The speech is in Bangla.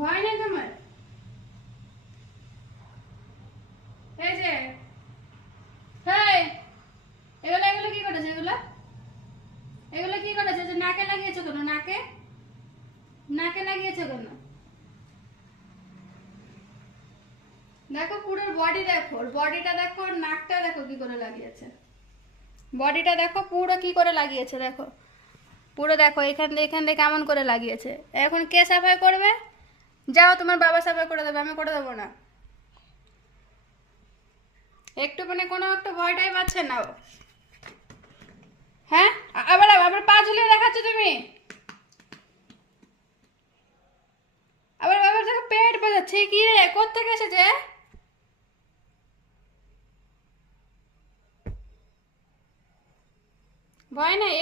ভয় নেই তোমার? এই যে হেই, এগুলো এগুলো কি করেছে? এগুলো এগুলো কি করেছে? যে নাকে লাগিয়েছো কেন? নাকে নাকে লাগিয়েছো কেন? দেখো পুরো বডি দেখো, ওর বডিটা দেখো, ওর নাকটা দেখো কি করে লাগিয়েছে। বডিটা দেখো পুরো কি করে লাগিয়েছে, দেখো পুরো দেখো এখান দিয়ে কেমন করে লাগিয়েছে। এখন কে সাফাই করবে? যাও, তোমার বাবা সাফাই করে দেবে, আমি করে দেবো না। একটু মানে কোনো একটু ভয়টাই পাচ্ছে না ও। হ্যাঁ, আবার আবার পা ঝুলিয়ে দেখাচ্ছ তুমি। আবার আবার দেখো পেট বোঝাচ্ছে, কি রে কোত্থেকে এসেছে? ভয় নাই।